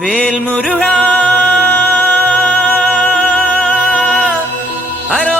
വേൽമുരുക. ഹരോഹര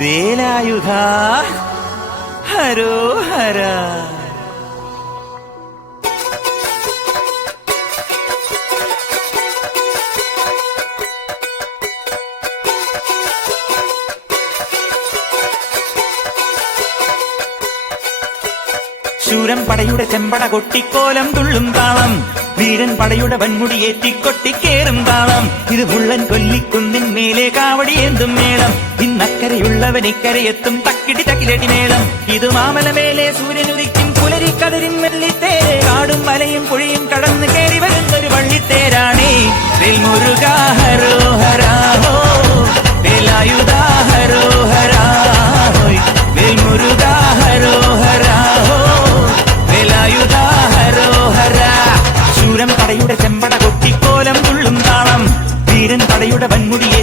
വേലായുധ. ഹരോഹര ശൂരൻ പടയുടെ ചെമ്പട കൊട്ടിക്കോലം തുള്ളും താളം. വീരൻ പടയുടെ വൻമുടി കൊട്ടിക്കേറും താളം. ഇത് മുള്ളൻ കൊല്ലിക്കുന്നിൻ മേലെ കാവടി എന്തും മേളം. ഇന്നക്കരയുള്ളവൻ ഇക്കരയെത്തും തക്കിടി തക്കിലടി മേളം. ഇത് മാമല മേലെ സൂര്യനുദിക്കും പുലരി കതിരിൻ മെല്ലിത്തേ കാടും മലയും പുഴയും കടന്ന്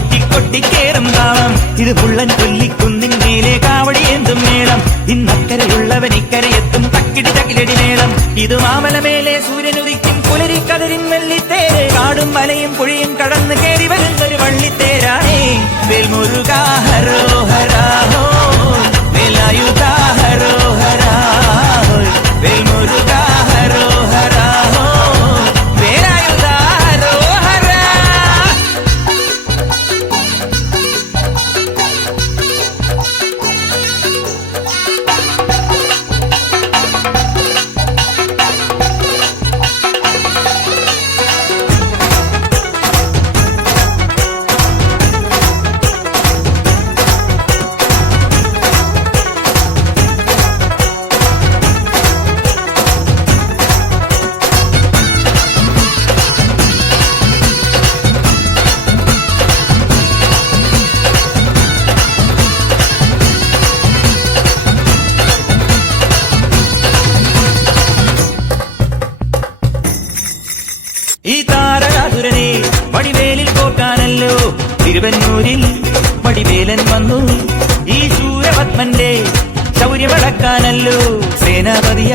വൻമുടിയേറ്റി കൊട്ടിക്കേറും താളം. ഇത് പുള്ളൻ കൊല്ലിക്കുന്നിൻ മേലെ കാവടിയേന്തും മേളം. ഇന്നക്കരയുള്ളവൻ ഇക്കരയെത്തും തക്കിടി തകിലടി മേളം. ഇത് മാമലമേലെ സൂര്യനുദിക്കും പുലരി കതിരിൻ വെള്ളിത്തേരെ. കാടും മലയും പുഴയും കടന്ന് കയറി വരുന്നൊരു വള്ളിത്തേരാണേ. വേൽമുരുക ഈ താരകാസുരനെ വടിവേലിൽ പോക്കാനല്ലോ തിരുവന്നൂരിൽ വടിവേലൻ വന്നു. ഈ സൂര്യപത്മന്റെ ശൗര്യമടക്കാനല്ലോ സേനാപതിയായി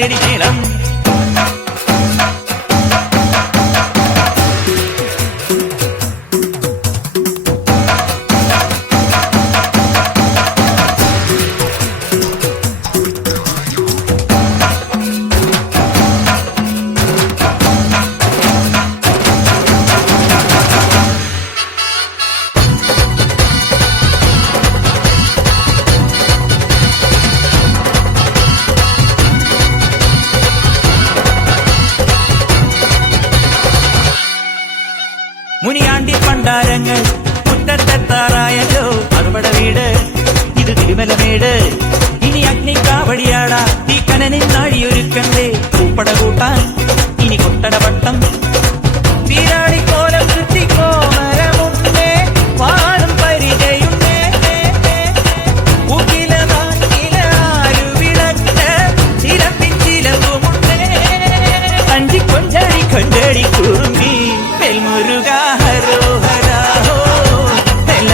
തക്കിടി തൈരടി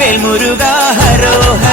വേൽമുരുക ഹരോ ഹരാ. ഹോ വേലായുധ